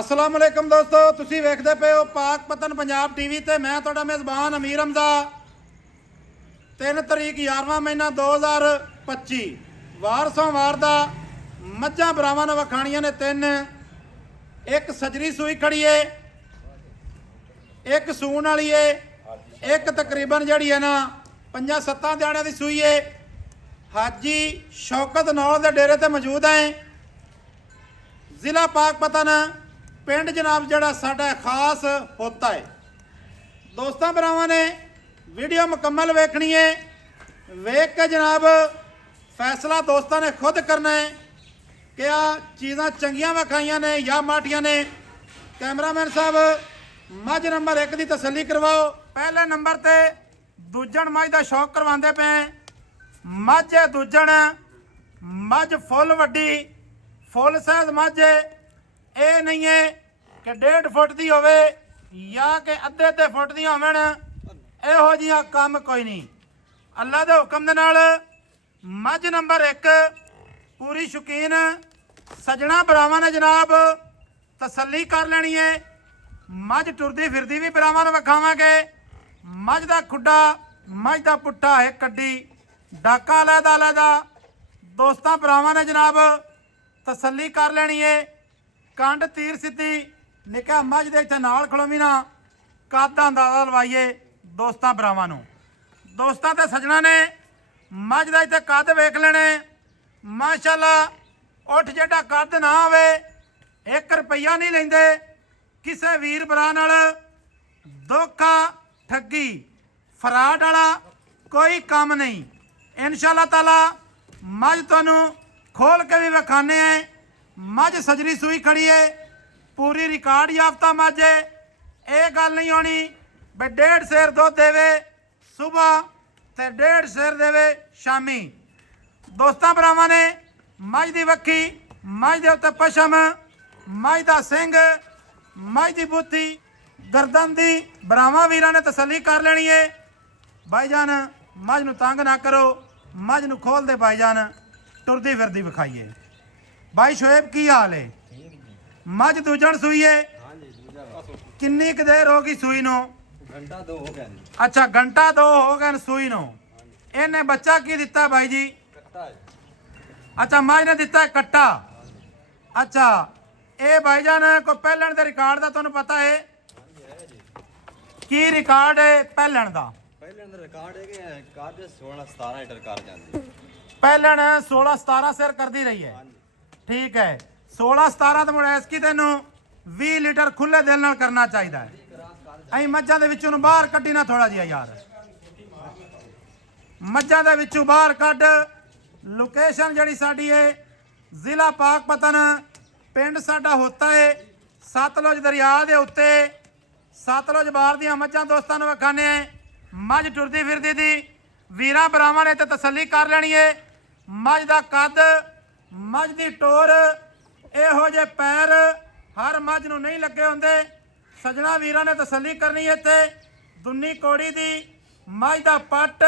अस्सलाम वालेकुम दोस्तों, तुसी वेखदे पे हो पाकपतन पंजाब टीवी ते मैं तुहाडा मेज़बान अमीर हमजा। 3 तरीक 11वां महीना 2025 वार सोमवार दा मझां भरावां ने वखाणियां ने 3। एक सजरी सूई खड़ी है, एक सूण वाली है, एक तकरीबन जड़ी है ना 5-7 दिहाड़ियां दी सूई है। हाजी शौकत नौल दे डेरे ते मौजूद है। जिला पाकपतन पिंड जनाब जड़ा साडा खास होता है। दोस्तों भरावां ने वीडियो मुकम्मल वेखनी है, वेख के जनाब फैसला दोस्तों ने खुद करना है कि आ चीज़ां चंगियां विखाइयां ने या माटियां ने। कैमरामैन साहब मझ नंबर 1 की तसल्ली करवाओ। पहले नंबर ते दूजण मझ का शौक करवाते पे। मझ है दूजण, मझ फुल वड्डी फुल साइज मझ है। ये नहीं है कि 1.5 फुट की होवे या कि अद्धे फुट दी होवन, इहो जिहा काम कोई नहीं। अल्लाह के हुक्म दे नाल मझ नंबर 1 पूरी शौकीन सजना भरावां ने जनाब तसल्ली कर लेनी है। मझ टुरदी फिरदी भी भरावां नूं विखावांगे। मझ दा खुड्डा, मझ दा पुट्ठा है कड्डी, डाका अलहदा अलहदा दोस्तां भरावां ने जनाब तसल्ली कर लेनी है। कंड तीर सीधी निका मझ दे इत्थे नाल खड़ोवी ना कद दा अंदाजा लवाइए दोस्तां भरावां नूं। दोस्तां ते सजना ने मझ दा इत्थे कद वेख लेने। माशाअल्लाह उठ जेड़ा कद ना होवे 1 रुपया नहीं लेंदे। किसी वीर भरा नाल धोखा ठगी फराड वाला कोई काम नहीं। इंशाअल्लाह ताला मझ तुहानू खोल के भी विखाने हैं। मझ सजरी सूई खड़ी है, पूरी रिकॉर्ड याफ्ता मझ है। ये गल नहीं होनी भी 1.5 सेर दुध देवे सुबह ते 1.5 सेर देवे शामी। दोस्तां भरावां ने मझ दी वक्खी, मझ दे उत्ते पशम, मझ दा सिंग, मझ दी बूथी, गर्दन दी भरावां वीरां ने तसल्ली कर लेनी है। भाईजान मझ नूं तंग ना करो, मझ नूं खोल दे भाईजान, टुरदी फिरदी विखाइए। भाई शोएब की हाल है? मझ दूजण सूई है, किन्नी क देर होगी सूई नो? घंटा 2 हो गया। अच्छा घंटा 2 हो गए सूई नो। इन्हें बच्चा की दिता भाई जी? कट्टा है। अच्छा मझ ने दिता है कट्टा। अच्छा ये भाईजान को पहलन के रिकॉर्ड का तुहानू पता है की रिकॉर्ड है पहलन का? पहले अंदर रिकॉर्ड है कि कार 16-17 लीटर कार जाती। पहलन 16-17 सिर कर दी रही है। ठीक है 16-17 तो मुड़े इसकी तेन 20 लीटर खुले दिल नाल करना चाहिए। अं मझां दे विचों बाहर कड्डी ना थोड़ा जिहा यार, मझां दे विचों बाहर कड्ड। लोकेशन जड़ी साडी है जिला पाकपतन, पिंड साडा होता है सतलुज दरिया दे उत्ते। सतलुज बार दियां मझां दोस्तां नूं विखाने हैं। मझ टुरदी फिरदी दी वीरां भरावां ने ते तसल्ली कर लेनी है। मझ दा कद, मझ दी टोर, इहो जे पैर हर मझ नूं नहीं लगे होंदे। सजना वीरां ने तसल्ली करनी है। इत्थे दुन्नी कौड़ी दी मझ दा पट,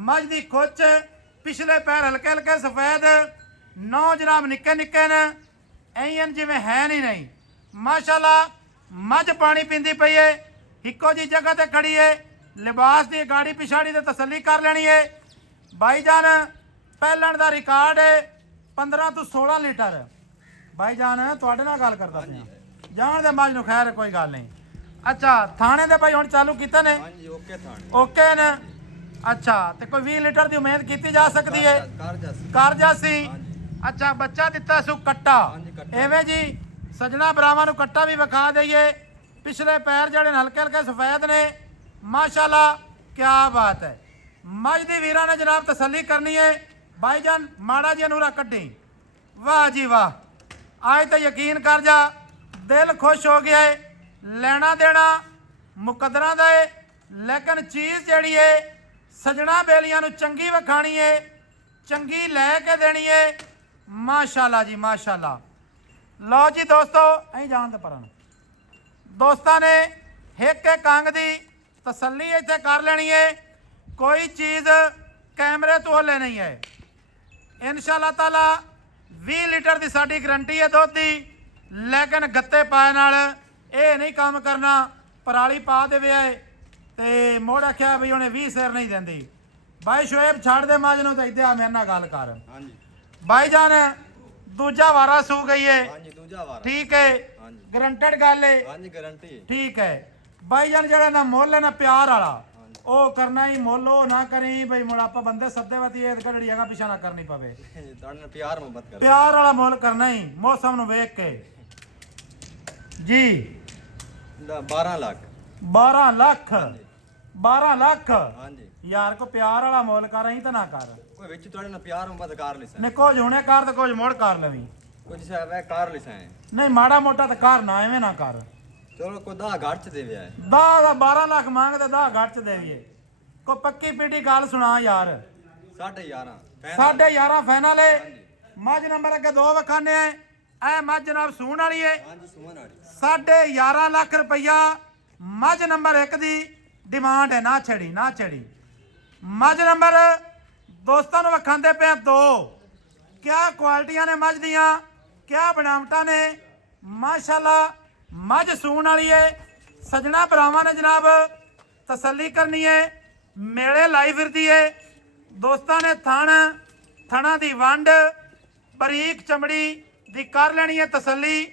मझ दी खुच, पिछले पैर हल्के हल्के सफेद, 9 जनाब निक्के निक्के ने, ऐन जिवें है नहीं। माशाअल्लाह मझ पानी पींदी पई है, इक्को जी जगह ते खड़ी है। लिबास की गाड़ी पिछाड़ी ते तसल्ली कर लेनी है। भाईजान पहलन का रिकॉर्ड है 15 तो 16 लीटर। भाईजान तुहाडे नाल गल करदा पिया, जान दे मझ नूं, खैर कोई गल नहीं। अच्छा थाने दे भाई हुण चालू कीते ने? हां जी ओके थाने ओके न। अच्छा तो कोई 20 लीटर की उम्मीद की जा सकती है? कर जासी। अच्छा बच्चा दिता सू कट्टा, एवें जी सजना भरावां नूं कट्टा भी विखा दईए। पिछले पैर जड़े हल्के हल्के सफेद ने। माशाअल्लाह क्या बात है। मझ दी वीरां ने जनाब तसल्ली करनी है। भाईजान माड़ा जी नूरा कड्डी, वाह जी वाह, आज तो यकीन कर जा दिल खुश हो गया है। लेना देना मुकदरा दा है, लेकिन चीज़ जड़ी है सजना बेलियां नूं चंगी विखानी है, चंगी लैके देनी है। माशाअल्लाह जी माशाअल्लाह। लो जी दोस्तों अं जान दे पर दोस्तां ने हिक एक अंग दी तसल्ली इत्थे कर लेनी है। कोई चीज़ कैमरे तो हले नहीं है। इंशाअल्लाह ताला 20 लीटर की साड़ी गारंटी है दुध की। ਲੇਕਿਨ ਗੱਤੇ ਪਾਏ ਨਾਲ ਇਹ ਨਹੀਂ ਕੰਮ ਕਰਨਾ। ਪਰਾਲੀ ਪਾ ਦੇਵੇ ਆਏ ਤੇ ਮੋੜ ਆਖਿਆ ਵੀ ਉਹਨੇ 20 ਸਿਰ ਨਹੀਂ ਦਿੰਦੀ। ਬਾਈ ਸ਼ੁਏਬ ਛੱਡ ਦੇ ਮੱਝ ਨੂੰ ਤੇ ਇੱਥੇ ਆ ਮੇਰੇ ਨਾਲ ਗੱਲ ਕਰ। ਹਾਂਜੀ ਬਾਈ ਜਾਨ ਦੂਜਾ ਵਾਰਾ ਸੂ ਗਈ ਏ। ਹਾਂਜੀ ਦੂਜਾ ਵਾਰ ਠੀਕ ਹੈ ਹਾਂਜੀ ਗਰੰਟਡ ਗੱਲ ਏ। ਹਾਂਜੀ ਗਾਰੰਟੀ ਠੀਕ ਹੈ ਬਾਈ ਜਾਨ ਜਿਹੜਾ ਨਾ ਮੁੱਲ ਹੈ ਨਾ ਪਿਆਰ ਵਾਲਾ ਉਹ ਕਰਨਾ ਹੀ ਮੁੱਲ ਉਹ ਨਾ ਕਰੀ ਬਈ ਮੁੜ ਆਪਾਂ ਬੰਦੇ ਸੱਦੇ ਵਤੀ ਇਹ ਗੜੜੀ ਹੈਗਾ ਪਿਛਾ ਨਾ ਕਰਨੀ ਪਵੇ। ਤੁਹਾਡੇ ਨਾਲ ਪਿਆਰ ਮੁਹੱਬਤ ਕਰ ਪਿਆਰ ਵਾਲਾ ਮੁੱਲ ਕਰਨਾ ਹੀ ਮੌਸਮ ਨੂੰ ਵੇਖ ਕੇ ਜੀ। 12 ਲੱਖ 12 ਲੱਖ 12 ਲੱਖ ਹਾਂਜੀ ਯਾਰ ਕੋ ਪਿਆਰ ਵਾਲਾ ਮੁੱਲ ਕਰ ਅਸੀਂ ਤਾਂ ਨਾ ਕਰ। ਕੋਈ ਵਿੱਚ ਤੁਹਾਡੇ ਨਾਲ ਪਿਆਰ ਮੁਹੱਬਤ ਕਰ ਲਿਸਾ ਨੇ ਕੁਝ ਹੁਣੇ ਕਰ ਤੇ ਕੁਝ ਮੋੜ ਕਰ ਲਵੀ। ਕੁਝ ਸਾਹਿਬ ਹੈ ਕਰ ਲਿਸਾ ਨਹੀਂ ਮਾੜਾ ਮੋਟਾ ਤਾਂ ਕਰ ਨਾ ਐਵੇਂ ਨਾ ਕਰ। ਚਲੋ ਕੋਈ 10 ਘੱਟ ਚ ਦੇਵੇ ਆਏ 12 ਲੱਖ ਮੰਗਦੇ 10 ਘੱਟ ਚ ਦੇਈਏ। ਕੋ ਪੱਕੀ ਪੀਟੀ ਗੱਲ ਸੁਣਾ ਯਾਰ। 11.5 11.5 ਫਾਈਨਲ ਏ। ਮੱਝ ਨੰਬਰ ਅੱਗੇ 2 ਵਖਾਨੇ ਐ। ਐ ਮੱਝ ਜਨਾਬ ਸੂਣ ਵਾਲੀ ਏ। ਹਾਂਜੀ ਸੁਮਨ ਵਾਲੀ 11.5 ਲੱਖ ਰੁਪਈਆ ਮੱਝ ਨੰਬਰ 1 ਦੀ ਡਿਮਾਂਡ ਹੈ। ਨਾ ਛੜੀ ਨਾ ਛੜੀ। ਮੱਝ ਨੰਬਰ ਦੋਸਤਾਂ ਨੂੰ ਵਖਾਂਦੇ ਪਏ 2। ਕਿਆ ਕੁਆਲਿਟੀਆਂ ਨੇ ਮੱਝ ਦੀਆਂ, ਕਿਆ ਬਣਾਵਟਾਂ ਨੇ ਮਾਸ਼ਾਅੱਲਾ। ਮੱਝ ਸੂਣ ਵਾਲੀ ਏ। ਸਜਣਾ ਭਰਾਵਾਂ ਨੇ ਜਨਾਬ ਤਸੱਲੀ ਕਰਨੀ ਏ। ਮੇਲੇ ਲਾਈ ਫਿਰਦੀ ਏ। ਦੋਸਤਾਂ ਨੇ ਥਣਾ ਦੀ ਵੰਡ ਬਰੀਕ ਚਮੜੀ ਦੀ ਕਰ ਲੈਣੀ ਏ ਤਸੱਲੀ।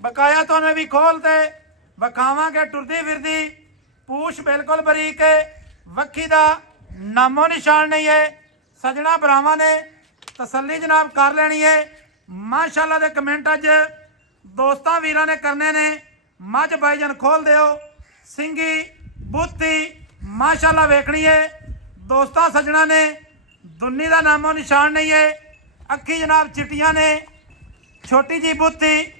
ਬਕਾਇਆ ਤੋਂ ਨੇ ਵੀ ਖੋਲ ਤੇ ਵਿਖਾਵਾਂਗੇ ਟੁਰਦੀ ਫਿਰਦੀ। ਪੂਛ ਬਿਲਕੁਲ ਬਰੀਕ ਏ। ਵੱਖੀ ਦਾ ਨਾਮੋ ਨਿਸ਼ਾਨ ਨਹੀਂ ਏ। ਸਜਣਾ ਭਰਾਵਾਂ ਨੇ ਤਸੱਲੀ ਜਨਾਬ ਕਰ ਲੈਣੀ ਏ। ਮਾਸ਼ਾਅੱਲਾ ਦੇ ਕਮੈਂਟ ਅੱਜ ਦੋਸਤਾਂ ਵੀਰਾਂ ਨੇ ਕਰਨੇ ਨੇ। ਮੱਝ ਬਾਈਜਨ ਖੋਲ ਦਿਓ। ਸਿੰਗੀ ਬੁੱਤੀ ਮਾਸ਼ਾਅੱਲਾ ਵੇਖਣੀ ਏ। ਦੋਸਤਾਂ ਸਜਣਾ ਨੇ ਦੁੰਨੀ ਦਾ ਨਾਮੋ ਨਿਸ਼ਾਨ ਨਹੀਂ ਏ। ਅੱਖੀ ਜਨਾਬ ਚਿੱਟੀਆਂ ਨੇ। ਛੋਟੀ ਜੀ ਬੁੱਤੀ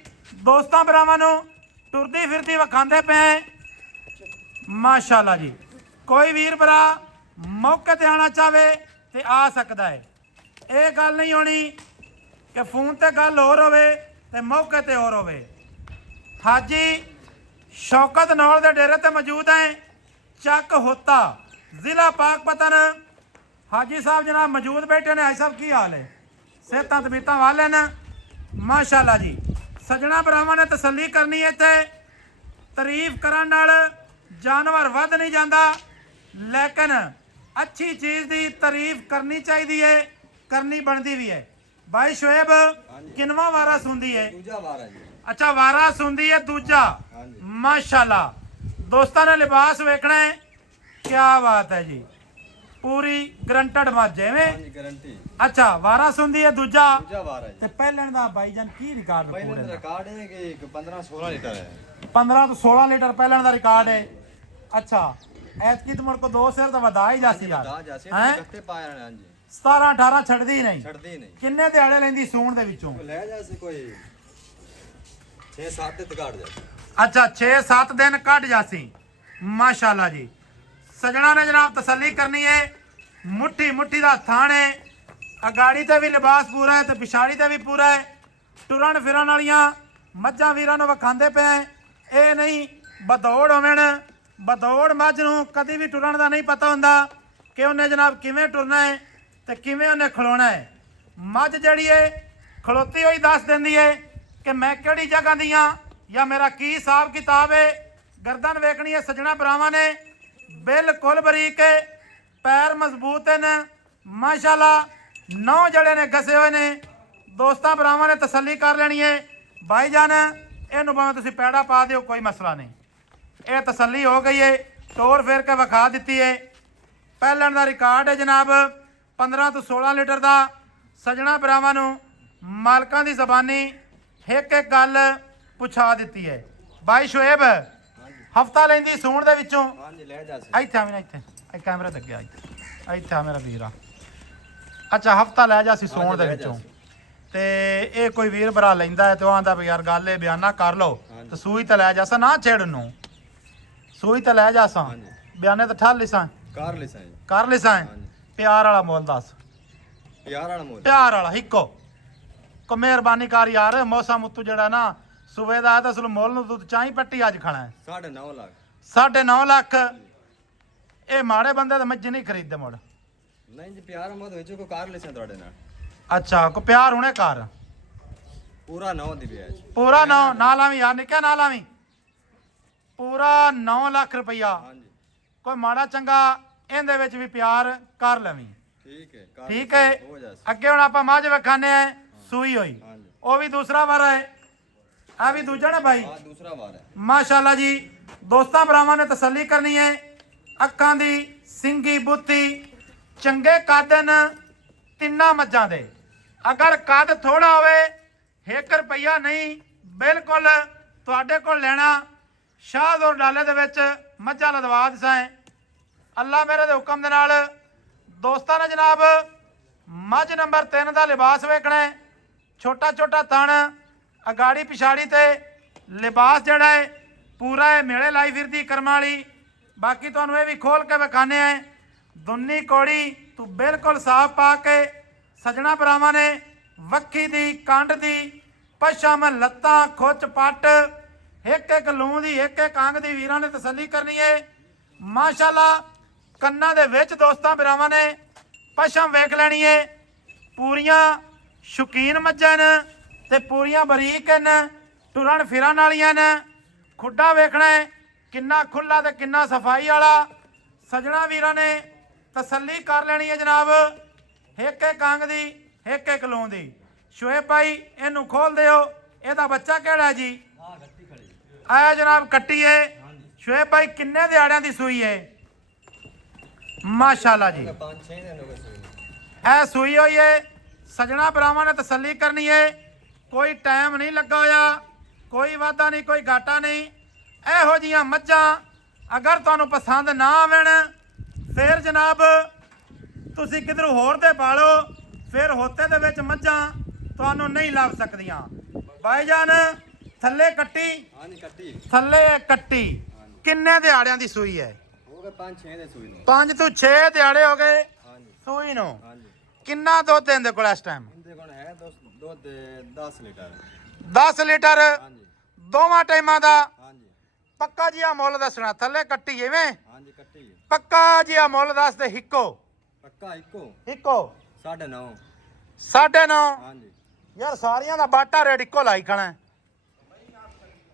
ਦੋਸਤਾਂ ਭਰਾਵਾਂ ਨੂੰ ਟੁਰਦੀ ਫਿਰਦੀ ਵਿਖਾਉਂਦੇ ਪਏ ਮਾਸ਼ਾਅੱਲਾ ਜੀ। ਕੋਈ ਵੀਰ ਭਰਾ ਮੌਕੇ ਤੇ ਆਣਾ ਚਾਵੇ ਤੇ ਆ ਸਕਦਾ ਹੈ। ਇਹ ਗੱਲ ਨਹੀਂ ਹੋਣੀ ਕਿ ਫੋਨ ਤੇ ਗੱਲ ਹੋਰ ਹੋਵੇ ਤੇ ਮੌਕੇ ਤੇ ਹੋਰ ਹੋਵੇ। ਹਾਜੀ ਸ਼ੌਕਤ ਨੌਲ ਦੇ ਡੇਰੇ ਤੇ ਮੌਜੂਦ ਹੈ। ਚੱਕ ਹੋਤਾ ਜ਼ਿਲ੍ਹਾ ਪਾਕਪਤਨ। ਹਾਜੀ ਸਾਹਿਬ ਜਨਾਬ ਮੌਜੂਦ ਬੈਠੇ ਨੇ। ਹਾਜੀ ਸਾਹਿਬ ਕੀ ਹਾਲ ਹੈ? ਸਿਹਤਾਂ ਤਬੀਅਤਾਂ ਵਾਲੇ ਨੇ ਮਾਸ਼ਾਅੱਲਾ ਜੀ। ਸਜਣਾ ਭਰਾਵਾਂ ਨੇ ਤਸੱਲੀ ਕਰਨੀ ਹੈ। ਇੱਥੇ ਤਾਰੀਫ ਕਰਨ ਨਾਲ ਜਾਨਵਰ ਵੱਧ ਨਹੀਂ ਜਾਂਦਾ, ਲੇਕਿਨ ਅੱਛੀ ਚੀਜ਼ ਦੀ ਤਾਰੀਫ ਕਰਨੀ ਚਾਹੀਦੀ ਹੈ, ਕਰਨੀ ਬਣਦੀ ਵੀ ਹੈ। ਬਾਈ ਸ਼ੁਏਬ ਕਿੰਨਵਾਂ ਵਾਰਾ ਸੁਣਦੀ ਹੈ? ਦੂਜਾ ਵਾਰ ਹੈ ਜੀ ਅੱਛਾ ਵਾਰਾ ਸੁਣਦੀ ਹੈ ਦੂਜਾ। ਹਾਂਜੀ ਮਾਸ਼ਾਅੱਲਾ ਦੋਸਤਾਂ ਨੇ ਲਿਬਾਸ ਵੇਖਣਾ ਹੈ। ਕਿਆ ਬਾਤ ਹੈ ਜੀ। ਪੂਰੀ ਗਰੰਟਡ ਮੱਝ ਐਵੇਂ। ਹਾਂਜੀ ਗਾਰੰਟੀ ਅੱਛਾ ਵਾਰਾ ਸੁਣਦੀ ਹੈ ਦੂਜਾ। ਦੂਜਾ ਵਾਰ ਹੈ ਜੀ ਤੇ ਪਹਿਲਣ ਦਾ ਬਾਈਜਾਨ ਕੀ ਰਿਕਾਰਡ ਪਹਿਲੇ ਦਾ ਰਿਕਾਰਡ ਹੈ ਕਿ 15-16 ਲੀਟਰ ਹੈ। 15 ਤੋਂ 16 ਲੀਟਰ ਪਹਿਲਣ ਦਾ ਰਿਕਾਰਡ ਹੈ। ਅੱਛਾ ਐਤਕੀ ਤੁਮਰ ਕੋ 2 ਸਿਰ ਤਾਂ ਵਧਾ ਹੀ ਜਾਸੀ ਯਾਰ ਹੈ ਗੱਤੇ ਪਾਇਆ ਨੇ। ਹਾਂਜੀ 17 18 ਛੱਡਦੀ ਨਹੀਂ। ਛੱਡਦੀ ਨਹੀਂ। ਕਿੰਨੇ ਦਿਹਾੜੇ ਲੈਂਦੀ ਸੂਣ ਦੇ ਵਿੱਚੋਂ? ਲੈ ਜਾਸੀ ਕੋਈ 6-7 ਤੇ ਕੱਢ ਜਾ। ਅੱਛਾ 6-7 ਦਿਨ ਕੱਢ ਜਾਸੀ ਮਾਸ਼ਾਅੱਲਾ ਜੀ। ਸਜਣਾ ਨੇ ਜਨਾਬ ਤਸੱਲੀ ਕਰਨੀ ਹੈ। ਮੁੱਠੀ ਮੁੱਠੀ ਦਾ ਥਾਣੇ ਅਗਾੜੀ ਤੇ ਵੀ ਲਿਬਾਸ ਪੂਰਾ ਹੈ ਤੇ ਪਿਛਾੜੀ ਤੇ ਵੀ ਪੂਰਾ ਹੈ। ਟੁਰਨ ਫਿਰਨ ਵਾਲੀਆਂ ਮੱਝਾਂ ਵੀਰਾਂ ਨੂੰ ਵਿਖਾਉਂਦੇ ਪਏ। ਇਹ ਨਹੀਂ ਬਦੌੜ ਹੋਵਣ। ਬਦੌੜ ਮੱਝ ਨੂੰ ਕਦੀ ਵੀ ਟੁਰਨ ਦਾ ਨਹੀਂ ਪਤਾ ਹੁੰਦਾ ਕਿ ਉਹਨੇ ਜਨਾਬ ਕਿਵੇਂ ਟੁਰਨਾ ਹੈ ਤੇ ਕਿਵੇਂ ਉਹਨੇ ਖਲੋਣਾ ਹੈ। ਮੱਝ ਜਿਹੜੀ ਹੈ ਖਲੋਤੀ ਹੋਈ ਦੱਸ ਦਿੰਦੀ ਹੈ ਕਿ ਮੈਂ ਕਿਹੜੀ ਜਗ੍ਹਾ ਦੀ ਹਾਂ ਜਾਂ ਮੇਰਾ ਕੀ ਹਿਸਾਬ ਕਿਤਾਬ ਹੈ। ਗਰਦਨ ਵੇਖਣੀ ਹੈ ਸਜਣਾ ਭਰਾਵਾਂ ਨੇ ਬਿਲਕੁਲ ਬਰੀਕ ਹੈ। ਪੈਰ ਮਜ਼ਬੂਤ ਹਨ ਮਾਸ਼ਾਅੱਲਾ। 9 ਜੜੇ ਨੇ ਘਸੇ ਹੋਏ ਨੇ। ਦੋਸਤਾਂ ਭਰਾਵਾਂ ਨੇ ਤਸੱਲੀ ਕਰ ਲੈਣੀ ਹੈ। ਭਾਈ ਜਾਨ ਇਹਨੂੰ ਭਾਵੇਂ ਤੁਸੀਂ ਪੈੜਾ ਪਾ ਦਿਓ ਕੋਈ ਮਸਲਾ ਨਹੀਂ। ਇਹ ਤਸੱਲੀ ਹੋ ਗਈ ਹੈ। ਟੋਰ ਫੇਰ ਕੇ ਵਿਖਾ ਦਿੱਤੀ ਹੈ। ਪਹਿਲਣ ਦਾ ਰਿਕਾਰਡ ਹੈ ਜਨਾਬ 15 ਤੋਂ 16 ਲੀਟਰ ਦਾ। ਸਜਣਾ ਭਰਾਵਾਂ ਨੂੰ ਮਾਲਕਾਂ ਦੀ ਜ਼ਬਾਨੀ ਇੱਕ ਇੱਕ ਗੱਲ ਪੁੱਛਾ ਦਿੱਤੀ ਹੈ। ਬਾਈ ਸ਼ੁਏਬ ਹਫਤਾ ਲੈਂਦੀ ਸੂਣ ਦੇ ਵਿੱਚੋਂ। ਹਾਂਜੀ ਲੈ ਜਾਸੀ ਇੱਥੇ ਆ ਵੀ ਨਾ ਇੱਥੇ ਇਹ ਕੈਮਰੇ ਤੇ ਗਿਆ ਇੱਥੇ ਆ ਮੇਰਾ ਵੀਰ ਆ। ਅੱਛਾ ਹਫਤਾ ਲੈ ਜਾ ਸੀ ਸੌਣ ਦੇ ਵਿੱਚੋਂ। ਤੇ ਇਹ ਕੋਈ ਵੀਰ ਭਰਾ ਲੈਂਦਾ ਹੈ ਤੇ ਉਹ ਆਂਦਾ ਵੀ ਯਾਰ ਗੱਲ ਇਹ ਬਿਆਨਾ ਕਰ ਲਓ ਤੇ ਸੂਈ ਤੇ ਲੈ ਜਾਸਾ ਨਾ ਛੇੜ ਨੂੰ। ਸੂਈ ਤੇ ਲੈ ਜਾਸਾਂ ਬਿਆਨੇ ਤੇ ਠੱਲ ਲਿਸਾਂ ਕਰ ਲਿਸਾ ਜੀ। ਕਰ ਲਿਸਾਂ। ਪਿਆਰ ਵਾਲਾ ਮੁੱਲ ਦੱਸ। ਪਿਆਰ ਵਾਲਾ ਮੁੱਲ ਪਿਆਰ ਵਾਲਾ ਇੱਕੋ ਕੋ ਮਿਹਰਬਾਨੀ ਕਰ ਯਾਰ। ਮੌਸਮ ਉੱਤੋਂ ਜਿਹੜਾ ਨਾ ਸੂਬੇ ਦਾ ਤਾਂ ਅਸਲ ਮੁੱਲ ਨੂੰ ਤੂੰ ਚਾਹੀ ਪੱਟੀ ਅੱਜ ਖਾਣਾ 9.5 ਲੱਖ 9.5 ਲੱਖ। ਇਹ ਮਾੜੇ ਬੰਦੇ ਤਾਂ ਮੱਝ ਨਹੀਂ ਖਰੀਦਦੇ ਮੁੜ। ਨਹੀਂ ਜੀ ਪਿਆਰ ਮੁੱਲ ਵਿੱਚ ਕੋਈ ਕਰ ਲਿਸਾ ਤੁਹਾਡੇ ਨਾਲ। ਅੱਛਾ ਕੋ ਪਿਆਰ ਹੁਣੇ ਕਰ पूरा 9 दी ब्याज ਪੂਰਾ 9 ਨਾ ਲਾਵੀਂ ਯਾਰ ਨਿੱਕਾ ਨਾ ਲਾਵੀਂ ਪੂਰਾ 9 ਲੱਖ ਰੁਪਈਆ हाँ जी ਕੋਈ ਮਾੜਾ ਚੰਗਾ ਇਹਦੇ ਵਿੱਚ ਵੀ ਪਿਆਰ ਕਰ ਲਵੀਂ ठीक है ਠੀਕ ਹੈ हो जाए ਅੱਗੇ ਹੁਣ ਆਪਾਂ ਮੱਝ ਵਿਖਾਣੇ ਆ ਸੂਈ ਹੋਈ हाँ जी ਉਹ ਵੀ ਦੂਸਰਾ ਵਾਰ ਹੈ ਆ ਵੀ ਦੂਜਾ ਨਾ ਭਾਈ हाँ दूसरा बार है ਮਾਸ਼ਾਅੱਲਾ ਜੀ ਦੋਸਤਾਂ ਭਰਾਵਾਂ ਨੇ ਤਸੱਲੀ ਕਰਨੀ ਹੈ ਅੱਖਾਂ ਦੀ ਸਿੰਗੀ ਬੁੱਤੀ ਚੰਗੇ ਕਾਦਨ ਤਿੰਨਾਂ ਮੱਝਾਂ ਦੇ ਅਗਰ ਕੱਦ ਥੋੜਾ ਹੋਵੇ 1 ਰੁਪਈਆ ਨਹੀਂ ਬਿਲਕੁਲ ਤੁਹਾਡੇ ਕੋਲ ਲੈਣਾ ਸ਼ਾਹਦੌਰ ਡਾਲੇ ਦੇ ਵਿੱਚ ਮੱਝਾਂ ਲਦਵਾ ਦਸਾਂ ਅੱਲਾ ਮੇਰੇ ਦੇ ਹੁਕਮ ਦੇ ਨਾਲ ਦੋਸਤਾਂ ਨੇ ਜਨਾਬ ਮੱਝ ਨੰਬਰ 3 ਦਾ ਲਿਬਾਸ ਵੇਖਣਾ ਹੈ ਛੋਟਾ ਛੋਟਾ ਤਣ ਅਗਾੜੀ ਪਿਛਾੜੀ ਤੇ ਲਿਬਾਸ ਜਿਹੜਾ ਹੈ ਪੂਰਾ ਹੈ ਮੇਲੇ ਲਾਈ ਫਿਰਦੀ ਕਰਮਾਂ ਵਾਲੀ ਬਾਕੀ ਤੁਹਾਨੂੰ ਇਹ ਵੀ ਖੋਲ ਕੇ ਵਿਖਾਣੇ ਆ ਦੁੰਨੀ ਕੋੜੀ ਤੂੰ ਬਿਲਕੁਲ ਸਾਫ ਪਾ ਕੇ ਸਜਣਾ ਭਰਾਵਾਂ ਨੇ ਵੱਖੀ ਦੀ ਕੰਡ ਦੀ ਪਛਮ ਲੱਤਾਂ ਖੁੱਚ ਪੱਟ ਇੱਕ ਇੱਕ ਲੂੰ ਦੀ ਇੱਕ ਇੱਕ ਅੰਗ ਦੀ ਵੀਰਾਂ ਨੇ ਤਸੱਲੀ ਕਰਨੀ ਹੈ ਮਾਸ਼ਾਅੱਲਾ ਕੰਨਾਂ ਦੇ ਵਿੱਚ ਦੋਸਤਾਂ ਭਰਾਵਾਂ ਨੇ ਪਛਮ ਵੇਖ ਲੈਣੀ ਹੈ ਪੂਰੀਆਂ ਸ਼ੌਕੀਨ ਮੱਝਾਂ ਨੇ ਤੇ ਪੂਰੀਆਂ ਬਰੀਕ ਨੇ ਟੁਰਨ ਫਿਰਨ ਵਾਲੀਆਂ ਨੇ ਖੁੱਡਾ ਵੇਖਣਾ ਹੈ ਕਿੰਨਾ ਖੁੱਲਾ ਤੇ ਕਿੰਨਾ ਸਫਾਈ ਵਾਲਾ ਸਜਣਾ ਵੀਰਾਂ ਨੇ ਤਸੱਲੀ ਕਰ ਲੈਣੀ ਹੈ ਜਨਾਬ ਇੱਕ ਇੱਕ ਅੰਗ ਦੀ ਇੱਕ ਇੱਕ ਲੂੰ ਦੀ ਸ਼ੁਏਬ ਭਾਈ ਇਹਨੂੰ ਖੋਲ ਦਿਓ ਇਹਦਾ ਬੱਚਾ ਕਿਹੜਾ ਹੈ ਜੀ हाँ गट्टी खड़ी ਆਇਆ ਜਨਾਬ ਕੱਟੀ ਹੈ ਸ਼ੁਏਬ ਭਾਈ ਕਿੰਨੇ ਦਿਹਾੜਿਆਂ ਦੀ ਸੂਈ ਹੈ ਮਾਸ਼ਾਅੱਲਾ ਜੀ 5-6 दिन हो गए ਇਹ ਸੂਈ ਹੋਈ ਹੈ ਸਜਣਾ ਭਰਾਵਾਂ ਨੇ ਤਸੱਲੀ ਕਰਨੀ ਹੈ ਕੋਈ ਟਾਈਮ ਨਹੀਂ ਲੱਗਾ ਹੋਇਆ ਕੋਈ ਵਾਧਾ ਨਹੀਂ ਕੋਈ ਘਾਟਾ ਨਹੀਂ ਇਹੋ ਜੀਆਂ ਮੱਝਾਂ ਅਗਰ ਤੁਹਾਨੂੰ ਪਸੰਦ ਨਾ ਆਵਣ ਫਿਰ ਜਨਾਬ ਤੁਸੀਂ ਕਿਧਰ ਹੋਰ ਤੇ ਪਾਲੋ ਫਿਰ ਹੋਤੇ ਦੇ ਵਿੱਚ ਮੱਝਾਂ ਤੁਹਾਨੂੰ ਨਹੀਂ ਲੱਭ ਸਕਦੀਆਂ ਭਾਈਜਾਨ ਥੱਲੇ ਕੱਟੀ हाँ जी कट्टी ਥੱਲੇ ਕੱਟੀ ਕਿੰਨੇ ਦਿਹਾੜਿਆਂ ਦੀ ਸੂਈ ਹੈ हो गए 5-6 दिन सुई लो 5 ਤੋਂ 6 ਦਿਹਾੜੇ ਹੋ ਗਏ हाँ जी ਸੂਈ ਨੂੰ हाँ जी ਕਿੰਨਾ ਦੁੱਧ ਦਿੰਦੇ ਕੋਲ ਇਸ ਟਾਈਮ इनके कौन है दो 10 लीटर 10 ਲੀਟਰ हाँ जी ਦੋਵਾਂ ਟਾਈਮਾਂ ਦਾ हाँ जी ਪੱਕਾ ਜਿਹਾ ਮੁੱਲ ਦੱਸਣਾ ਥੱਲੇ ਕੱਟੀ ਐਵੇਂ हाँ जी कट्टी ਪੱਕਾ ਜਿਹਾ ਮੁੱਲ ਦੱਸ ਦੇ ਹਿੱਕੋ पक्का इको ਹਿੱਕੋ 9.5 9.5 हाँ जी ਯਾਰ ਸਾਰੀਆਂ ਦਾ ਬਾਟਾ ਰੇਟ ਇੱਕੋ ਲਾਈ ਖਾਣਾ ਹੈ।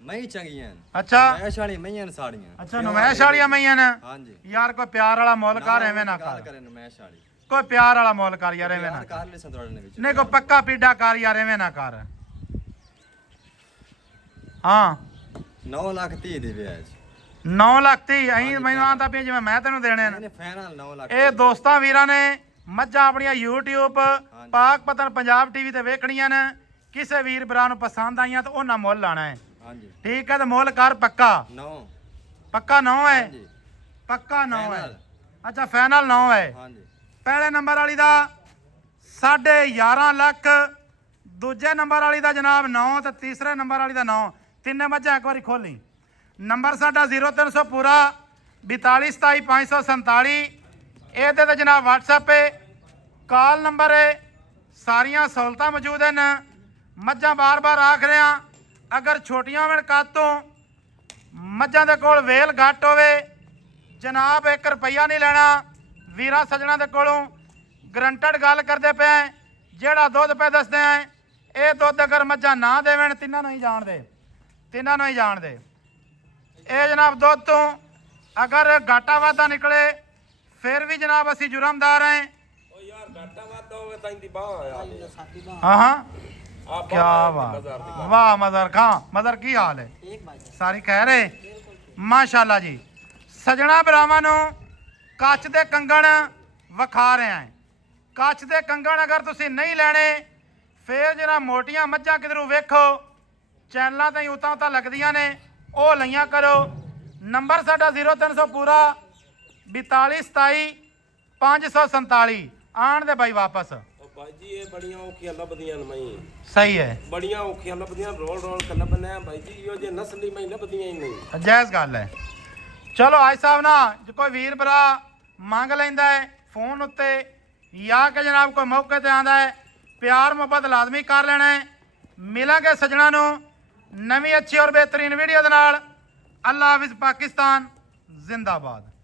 मई चंगी हैं ਅੱਛਾ मैश वाली मईयां ने साड़ियां ਅੱਛਾ ਨੁਮਾਇਸ਼ ਵਾਲੀਆਂ ਮਈਆਂ ਨੇ हाँ जी ਯਾਰ ਕੋਈ ਪਿਆਰ ਵਾਲਾ ਮੁੱਲ ਕਰ ਐਵੇਂ ਨਾ गल ਕਰ करे नमैश वाली ਕੋਈ ਪਿਆਰ ਵਾਲਾ ਮੁੱਲ ਕਰ ਯਾਰ ਐਵੇਂ ਨਾ यार कर ले संतोड़ ने विच ਨਹੀਂ ਕੋਈ ਪੱਕਾ ਪੀਡਾ ਕਰ ਯਾਰ ਐਵੇਂ ਨਾ ਕਰ ਹਾਂ 9 लाख 30 दी ब्याज 9 ਲੱਖ ਤੇ ਅਹੀਂ ਮੈਨੂੰ ਆਂਦਾ ਪਿਆ ਜਿਵੇਂ ਮੈਂ ਤੈਨੂੰ ਦੇਣੇ ਨੇ मैंने फाइनल 9 लाख ਇਹ ਦੋਸਤਾਂ ਵੀਰਾਂ ਨੇ ਮੱਝਾਂ ਆਪਣੀਆਂ YouTube ਪਾਕ ਪਤਨ ਪੰਜਾਬ ਟੀਵੀ ਤੇ ਵੇਖਣੀਆਂ ਨੇ ਕਿਸੇ ਵੀਰ ਭਰਾ ਨੂੰ ਪਸੰਦ ਆਈਆਂ ਤਾਂ ਉਹਨਾਂ ਮੁੱਲ ਲਾਣਾ ਹੈ हाँ जी ਠੀਕ ਹੈ ਤੇ ਮੁੱਲ ਕਰ ਪੱਕਾ 9 ਪੱਕਾ 9 ਹੈ हाँ जी ਪੱਕਾ 9 ਹੈ Final। ਅੱਛਾ ਫਾਈਨਲ 9 ਹੈ हाँ जी ਪਹਿਲੇ ਨੰਬਰ ਵਾਲੀ ਦਾ 11.5 ਲੱਖ ਦੂਜੇ ਨੰਬਰ ਵਾਲੀ ਦਾ ਜਨਾਬ 9 ਤੇ ਤੀਸਰੇ ਨੰਬਰ ਵਾਲੀ ਦਾ 9 ਤਿੰਨੇ ਮੱਝਾਂ ਇੱਕ ਵਾਰੀ ਖੋਲੀ ਨੰਬਰ ਸਾਡਾ 0300 ਪੂਰਾ 4227 ਇਹਦੇ ਤੇ ਜਨਾਬ WhatsApp ਹੈ ਕਾਲ ਨੰਬਰ ਹੈ ਸਾਰੀਆਂ ਸਹੂਲਤਾਂ ਮੌਜੂਦ ਹਨ ਮੱਝਾਂ ਬਾਰ-ਬਾਰ ਆਖ ਰਿਹਾ ਅਗਰ ਛੋਟੀਆਂ ਹੋਣ ਕੱਦ ਤੋਂ ਮੱਝਾਂ ਦੇ ਕੋਲ ਵੇਲ ਘੱਟ ਹੋਵੇ ਜਨਾਬ 1 ਰੁਪਈਆ ਨਹੀਂ ਲੈਣਾ ਵੀਰਾਂ ਸੱਜਣਾ ਦੇ ਕੋਲੋਂ ਗਰੰਟਡ ਗੱਲ ਕਰਦੇ ਪਏ ਜਿਹੜਾ ਦੁੱਧ ਪੈ ਦੱਸਦੇ ਆ ਇਹ ਦੁੱਧ ਅਗਰ ਮੱਝਾਂ ਨਾ ਦੇਵਣ ਤਿੰਨਾਂ ਨੂੰ ਹੀ ਜਾਣਦੇ ਇਹ ਜਨਾਬ ਦੁੱਧ ਤੋਂ ਅਗਰ ਘਾਟਾ ਵਾਧਾ ਨਿਕਲੇ ਫਿਰ ਵੀ ਜਨਾਬ ਅਸੀਂ ਜੁਰਮਦਾਰ ਹਾਂ ਓ ਯਾਰ ਘਾਟਾ ਵਾਧਾ ਹੋਵੇ ਤਾਂ ਇੰਦੀ ਬਾਹ ਹਾਂ ਹਾਂ ਆ ਕੀ ਵਾਹ ਵਾਹ ਮਜ਼ਰ ਖਾਂ ਮਜ਼ਰ ਕੀ ਹਾਲ ਹੈ ਸਾਰੀ ਕਹਿ ਰਹੇ ਮਾਸ਼ਾਅੱਲਾ ਜੀ ਸਜਣਾ ਭਰਾਵਾਂ ਨੂੰ ਕੱਚ ਦੇ ਕੰਗਣ ਵਿਖਾ ਰਿਹਾ ਹੈ ਕੱਚ ਦੇ ਕੰਗਣ ਅਗਰ ਤੁਸੀਂ ਨਹੀਂ ਲੈਣੇ ਫੇਰ ਜਿਹੜਾ ਮੋਟੀਆਂ ਮੱਝਾਂ ਕਿਧਰੋਂ ਵੇਖੋ ਚੈਨਲਾਂ ਤੇ ਉਤਾਂ ਲੱਗਦੀਆਂ ਨੇ ਉਹ ਲਈਆਂ ਕਰੋ ਨੰਬਰ ਸਾਡਾ 0300 ਪੂਰਾ 4227 547 ਆਣ ਦੇ ਬਾਈ ਵਾਪਸ ਓ ਭਾਈ ਜੀ ਇਹ ਬੜੀਆਂ ਔਖੀਆਂ ਲੱਭਦੀਆਂ ਨੇ ਮਈ ਸਹੀ ਹੈ ਬੜੀਆਂ ਔਖੀਆਂ ਲੱਭਦੀਆਂ ਰੋਲ ਕੇ ਲੱਭਣਾ ਭਾਈ ਜੀ ਇਹੋ ਜੇ ਨਸਲੀ ਮਈ ਲੱਭਦੀਆਂ ਹੀ ਨਹੀਂ ਜਾਇਜ਼ ਗੱਲ ਹੈ ਚਲੋ ਆਜ ਸਾਹਿਬ ਨਾ ਜੇ ਕੋਈ ਵੀਰ ਭਰਾ ਮੰਗ ਲੈਂਦਾ ਹੈ ਫੋਨ ਉੱਤੇ ਜਾਂ ਕਿ ਜਨਾਬ ਕੋਈ ਮੌਕੇ ਤੇ ਆਂਦਾ ਹੈ ਪਿਆਰ ਮੁਹੱਬਤ ਲਾਜ਼ਮੀ ਕਰ ਲੈਣਾ ਹੈ ਮਿਲਾਂਗੇ ਸਜਣਾ ਨੂੰ ਨਵੀਂ ਅੱਛੀ ਔਰ ਬਿਹਤਰੀਨ ਵੀਡੀਓ ਦੇ ਨਾਲ ਅੱਲਾ ਹਾਫਿਜ਼ ਪਾਕਿਸਤਾਨ ਜ਼ਿੰਦਾਬਾਦ